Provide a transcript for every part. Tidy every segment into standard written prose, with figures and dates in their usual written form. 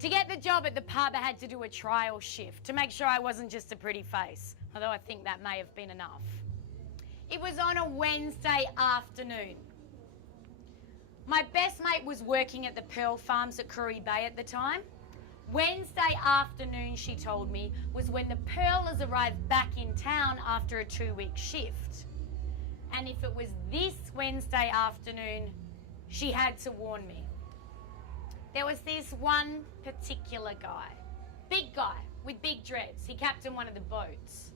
To get the job at the pub, I had to do a trial shift to make sure I wasn't just a pretty face, although I think that may have been enough. It was on a Wednesday afternoon. My best mate was working at the Pearl Farms at Curry Bay at the time. Wednesday afternoon, she told me, was when the Pearlers arrived back in town after a 2-week shift. And if it was this Wednesday afternoon, she had to warn me. There was this one particular guy, big guy with big dreads, he captained one of the boats,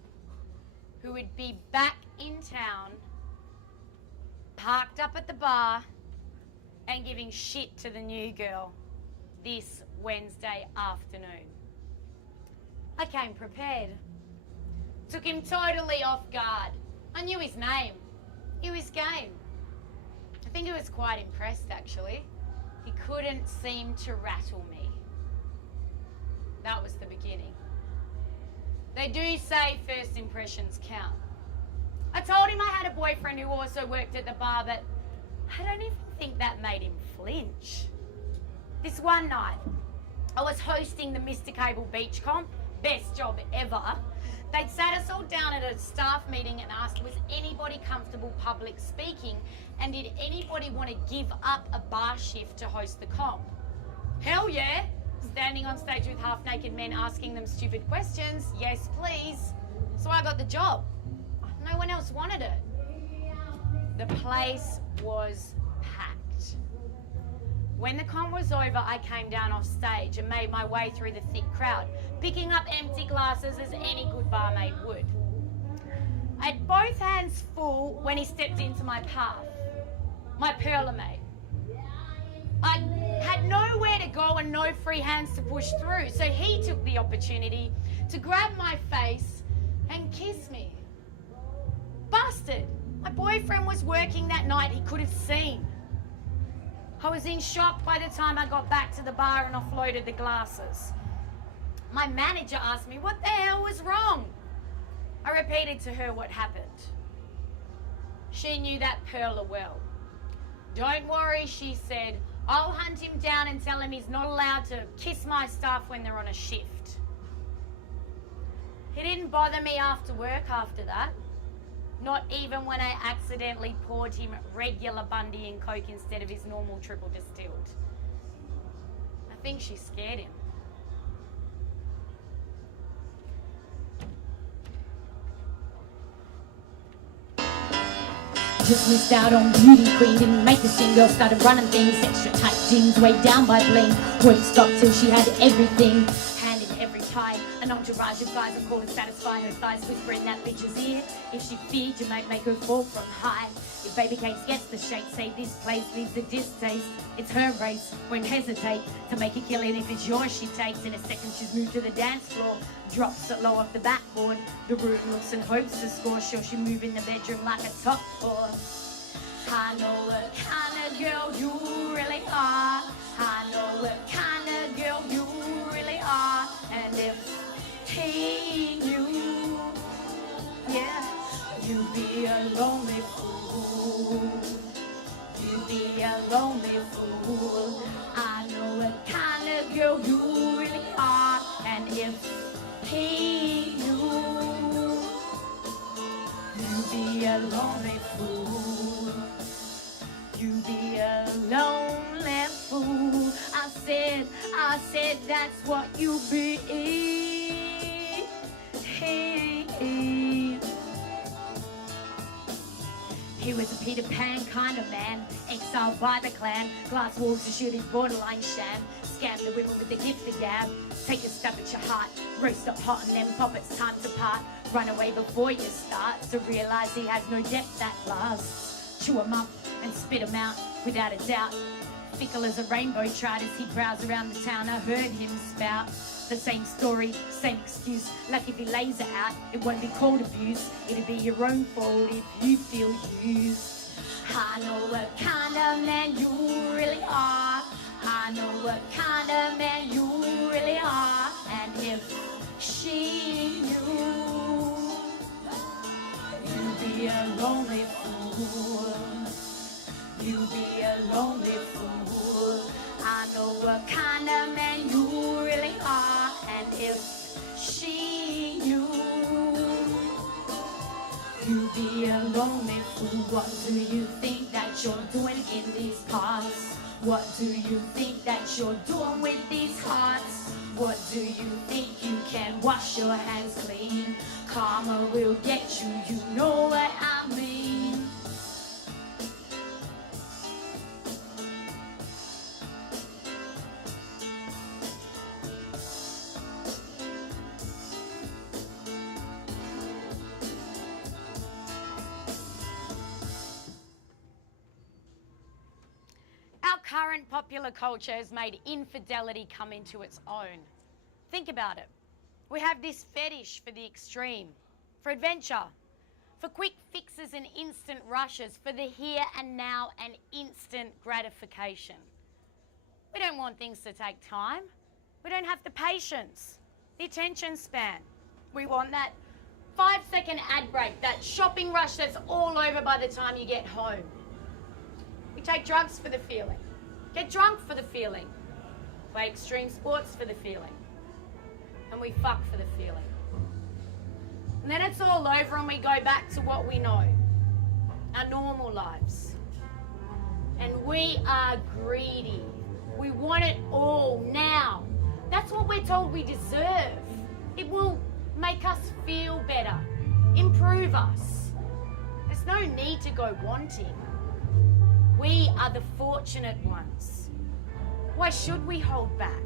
who would be back in town, parked up at the bar and giving shit to the new girl this Wednesday afternoon. I came prepared. Took him totally off guard. I knew his name. Knew his game. I think he was quite impressed, actually. He couldn't seem to rattle me. That was the beginning. They do say first impressions count. I told him I had a boyfriend who also worked at the bar, but I don't even think that made him flinch. This one night, I was hosting the Mr. Cable Beach Comp, best job ever. They'd sat us all down at a staff meeting and asked, was anybody comfortable public speaking, and did anybody want to give up a bar shift to host the comp? Hell yeah! Standing on stage with half-naked men asking them stupid questions, yes please. So I got the job. No one else wanted it. The place was packed. When the comp was over, I came down off stage and made my way through the thick crowd, picking up empty glasses as any good barmaid would. I had both hands full when he stepped into my path, my perler mate. I had nowhere to go and no free hands to push through, so he took the opportunity to grab my face and kiss me. Busted! My boyfriend was working that night, he could have seen. I was in shock by the time I got back to the bar and offloaded the glasses. My manager asked me what the hell was wrong. I repeated to her what happened. She knew that perler well. Don't worry, she said. I'll hunt him down and tell him he's not allowed to kiss my staff when they're on a shift. He didn't bother me after work after that. Not even when I accidentally poured him regular Bundy and Coke instead of his normal triple distilled. I think she scared him. Just missed out on beauty queen, didn't make the scene, girl started running things, extra tight jeans weighed down by bling, wouldn't stop till she had everything, hand in every pie, an entourage of guys are called to satisfy her thighs, whisper in that bitch's ear, if she feeds you might make her fall from high, if baby cakes gets the shake, say this place leaves a distaste, it's her race, won't hesitate to make a killing if it's yours she takes, in a second she's moved to the dance floor, drops it low off the backboard, the room looks and hopes to score, sure she move in the bedroom like a top four. I know what kind of girl you really are, I know what kind of girl you really are, and if he knew, yeah, you'd be a lonely fool, you'd be a lonely fool. I know what kind of girl you really are, and if he knew, you'd be a lonely fool, you'd be a lonely fool. I said that's what you be. He was a Peter Pan kind of man, exiled by the clan, glass walls to shoot his borderline sham, scam the women with the gift of gab, take a stab at your heart, roast up hot and then pop, it's time to part, run away before you start, to realise he has no depth that lasts, chew him up and spit him out without a doubt, fickle as a rainbow trout as he prowls around the town, I heard him spout, the same story, same excuse, like if he lays it out, it won't be called abuse, it'll be your own fault if you feel used. I know what kind of man you really are, I know what kind of man you really are, and if she knew, you'd be a lonely fool, you'd be a lonely fool. I know what kind of man you wishing you. You be a lonely fool. What do you think that you're doing in these parts? What do you think that you're doing with these hearts? What do you think you can wash your hands clean? Karma will get you, you know what I mean. Our current popular culture has made infidelity come into its own. Think about it. We have this fetish for the extreme, for adventure, for quick fixes and instant rushes, for the here and now and instant gratification. We don't want things to take time. We don't have the patience, the attention span. We want that 5-second ad break, that shopping rush that's all over by the time you get home. We take drugs for the feeling, get drunk for the feeling, play extreme sports for the feeling, and we fuck for the feeling. And then it's all over and we go back to what we know, our normal lives. And we are greedy. We want it all now. That's what we're told we deserve. It will make us feel better, improve us. There's no need to go wanting. We are the fortunate ones. Why should we hold back?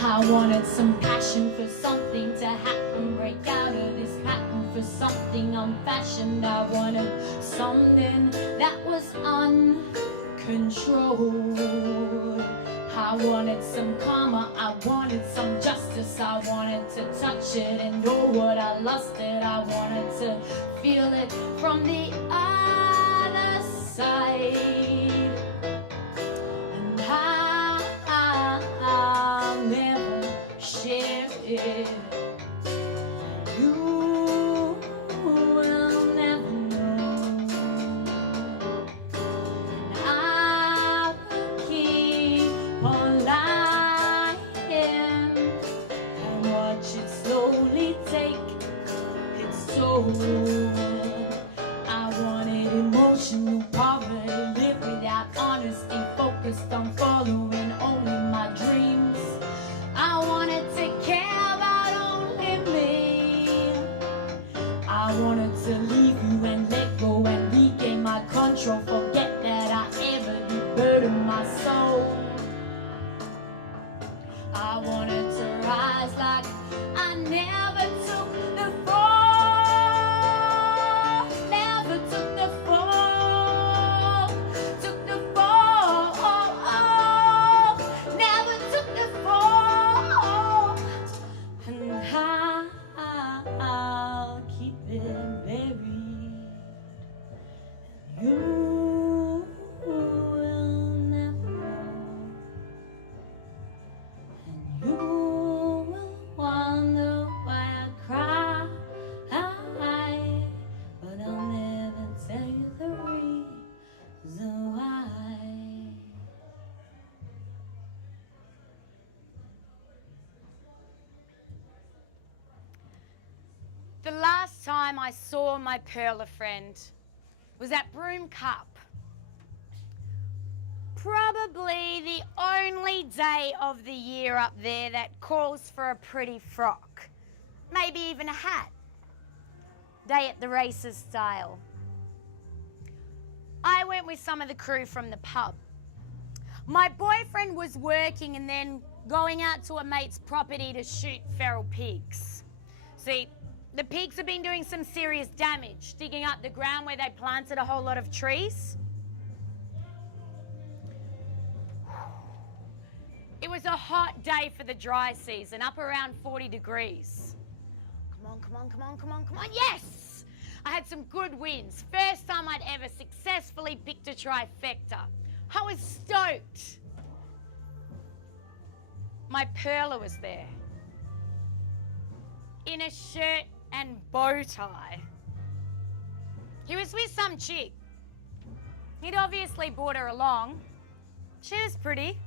I wanted some passion for something to happen, break out of this pattern for something unfashioned. I wanted something that was uncontrolled. I wanted some karma, I wanted some justice. I wanted to touch it and know what I lusted. I wanted to feel it from the other side. And I'll never share it. You will never know. And I will keep on lying and watch it slowly take its toll. I wanted emotional poverty, live without honesty, focused on following only my dreams. I wanted to care about only me. I wanted to leave you and let go and regain my control. Forget that I ever did burden my soul. I wanted to rise like I never took the fall. Never took the fall. Took the fall. Never took the fall. And I'll keep it buried. You will never know. And you will wonder why I cry. But I'll never tell you the reason why. The last time I saw my perler friend was at Broom Cup. probably the only day of the year up there that calls for a pretty frock. Maybe even a hat. Day at the races style. I went with some of the crew from the pub. My boyfriend was working and then going out to a mate's property to shoot feral pigs. See, the pigs have been doing some serious damage, digging up the ground where they planted a whole lot of trees. It was a hot day for the dry season, up around 40 degrees. Come on, come on, come on, come on, come on. Yes! I had some good wins. First time I'd ever successfully picked a trifecta. I was stoked. My perler was there. In a shirt and bow tie. He was with some chick. He'd obviously brought her along. She was pretty.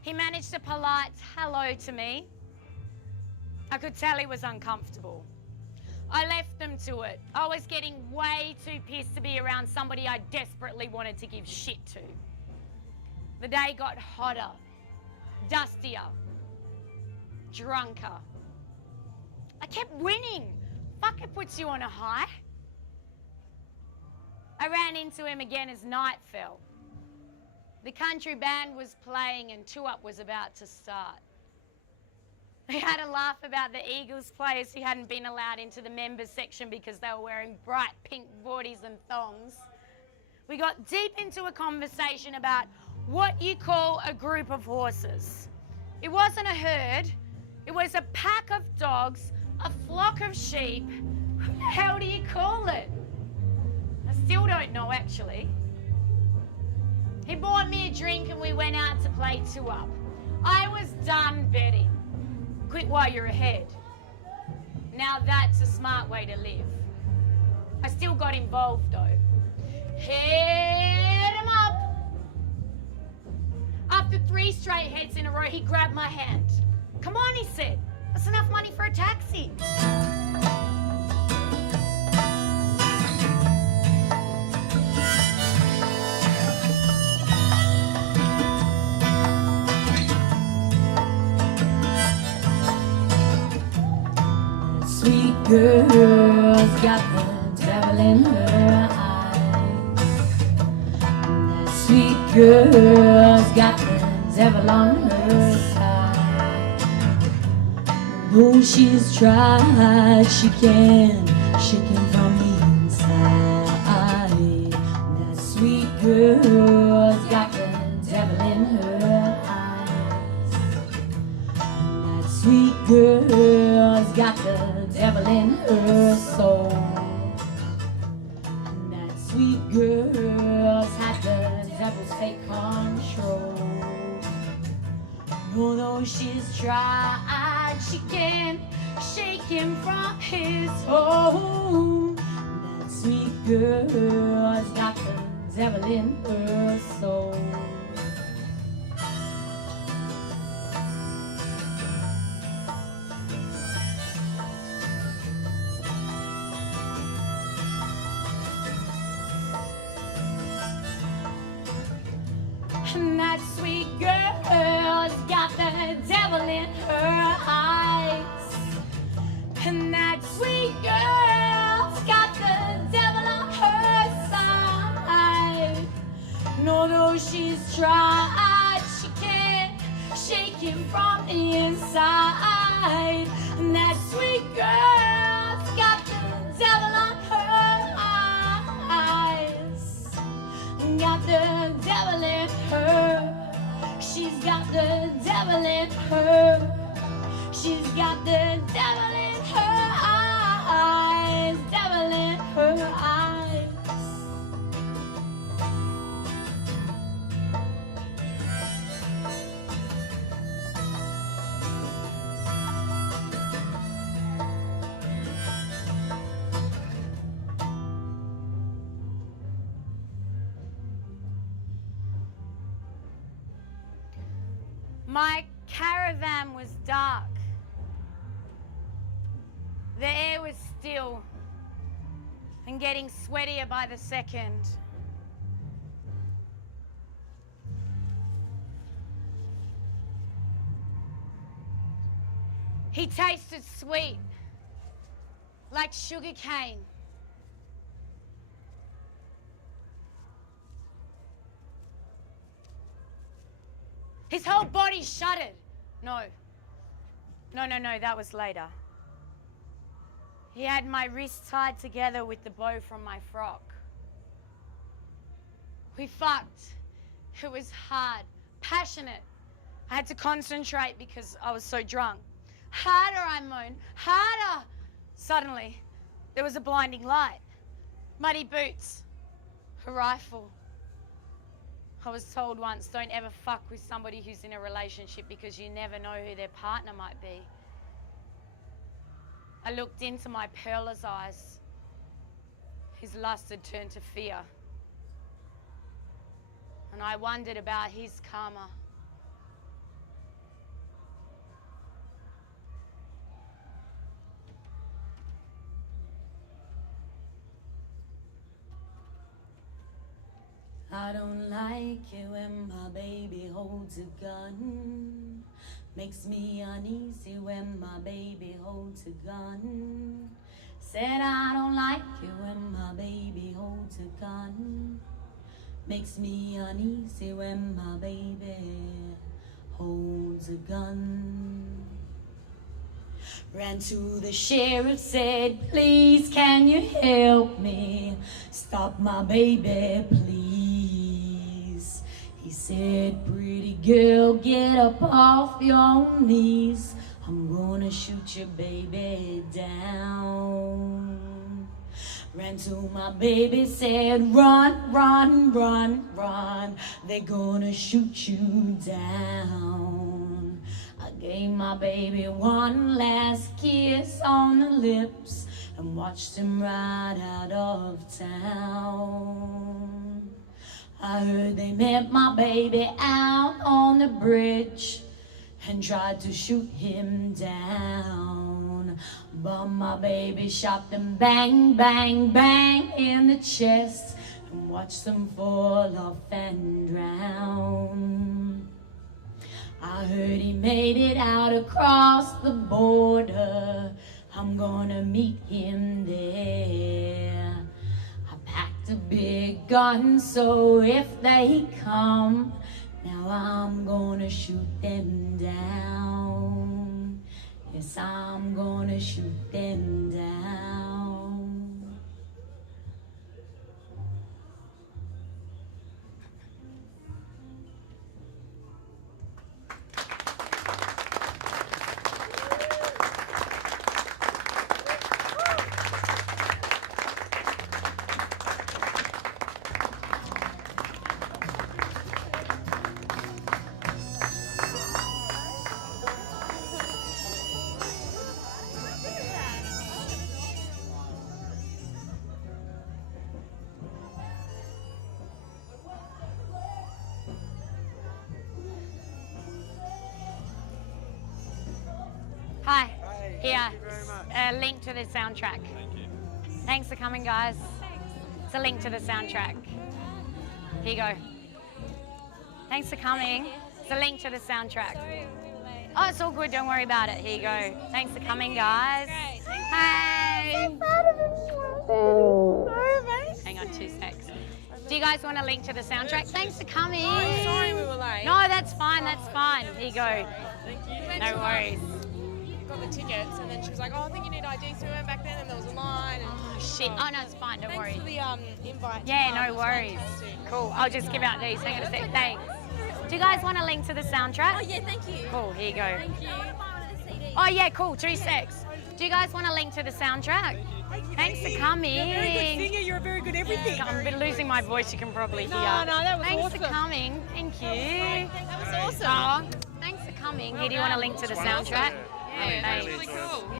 He managed a polite hello to me. I could tell he was uncomfortable. I left them to it. I was getting way too pissed to be around somebody I desperately wanted to give shit to. The day got hotter, dustier, drunker. I kept winning. Fuck, it puts you on a high. I ran into him again as night fell. The country band was playing and Two Up was about to start. We had a laugh about the Eagles players who hadn't been allowed into the members section because they were wearing bright pink boardies and thongs. We got deep into a conversation about what you call a group of horses. It wasn't a herd, it was a pack of dogs, a flock of sheep. What the hell do you call it? I still don't know, actually. He bought me a drink and we went out to play Two Up. I was done betting. Quit while you're ahead. Now that's a smart way to live. I still got involved though. Hit him up. After 3 straight heads in a row, he grabbed my hand. Come on, he said. That's enough money for a taxi. Sweet girl's got the devil in her eyes. That sweet girl's got the devil on her side. Though she's tried, she can't shake him from the inside. That sweet girl's got the devil in her eyes. That sweet girl's got the devil in her soul. And that sweet girl's had the devil's take control. No, though she's tried, she can't shake him from his home. That sweet girl's got the devil in her soul. And that sweet girl's got the devil in her eyes. And that sweet girl's got the devil on her side. No, though she's tried, she can't shake him from the inside. And that sweet girl's got the devil on her eyes. Got the devil in her. She's got the devil in her. She's got the devil in her eyes. Devil in her eyes. My caravan was dark. The air was still and getting sweatier by the second. He tasted sweet, like sugar cane. His whole body shuddered. No, that was later. He had my wrists tied together with the bow from my frock. We fucked. It was hard, passionate. I had to concentrate because I was so drunk. Harder, I moaned, harder. Suddenly, there was a blinding light, muddy boots, a rifle. I was told once, don't ever fuck with somebody who's in a relationship because you never know who their partner might be. I looked into my pearler's eyes. His lust had turned to fear. And I wondered about his karma. I don't like it when my baby holds a gun. Makes me uneasy when my baby holds a gun. Said I don't like it when my baby holds a gun. Makes me uneasy when my baby holds a gun. Ran to the sheriff, said, please can you help me? Stop my baby, please. He said, pretty girl, get up off your knees. I'm gonna shoot your baby down. Ran to my baby, said, run, run, run, run. They're gonna shoot you down. I gave my baby one last kiss on the lips and watched him ride out of town. I heard they met my baby out on the bridge and tried to shoot him down. But my baby shot them bang, bang, bang in the chest and watched them fall off and drown. I heard he made it out across the border. I'm gonna meet him there. I packed a big gun, so if they come, now I'm gonna shoot them down. Yes, I'm gonna shoot them down. Hi. Here. Thank you very much. A link to the soundtrack. Thank you. Thanks for coming, guys. It's a link to the soundtrack. Here you go. Thanks for coming. It's a link to the soundtrack. Sorry, we were late. Oh, it's all good. Don't worry about it. Here you go. Thanks for coming, guys. Great. Hey. Hang on 2 secs. Do you guys want a link to the soundtrack? Thanks for coming. Oh, sorry we were late. No, that's fine. That's fine. Here you go. Thank you. No worries. Got the tickets, and then she was like, "Oh, I think you need ID." So we went back then, and there was a line. And, Oh, shit. Oh, no, it's fine. Don't worry. Thanks for the invite. Yeah, It no was worries. fantastic. Cool. I'll just give out these. Hang on a sec. Thanks. Do you guys want a link to the soundtrack? Oh yeah, thank you. Cool. Here you go. Thank you. Oh, yeah, cool. 2 secs. Do you guys want a link to the soundtrack? Thanks for coming. You're a very good singer, you're a very good everything. I'm a bit losing my voice, you can probably hear. No, that was Thanks awesome. for coming. Thank you. That was awesome. Oh, thanks for coming. Here, do you want a link to the soundtrack? Yeah, Thanks. really cool.